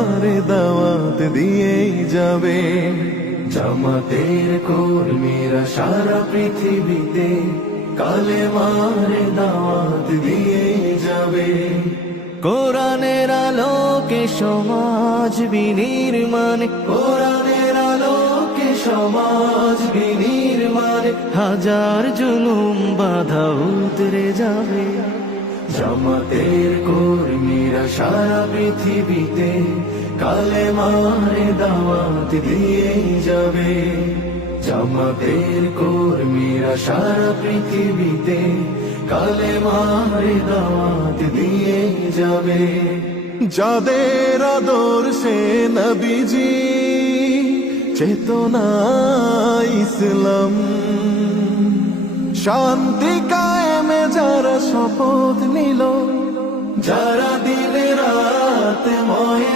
মারে দাওয়াত দিয়েই যাবে। জামাতের কর্মীরা সারা পৃথিবীতে কালেমার দাওয়াত দিয়েই যাবে। কোরআনের আলোকে সমাজ বিনির্মাণে, কোরআনের আলোকে সমাজ বিনির্মাণে হাজার জুলুম বাধা উতরে যাবে। জামাতের কর্মীরা সারা পৃথিবীতে কালেমার দাওয়াত দিয়েই যাবে। জামাতের কর্মীরা সারা পৃথিবীতে কালেমার দাওয়াত দিয়েই যাবে। যাদের আদর্শে নবীজি চেতনা ইসলাম, শান্তি কায়েমে যারা শপথ নিল, যারা দিলে রাত ময়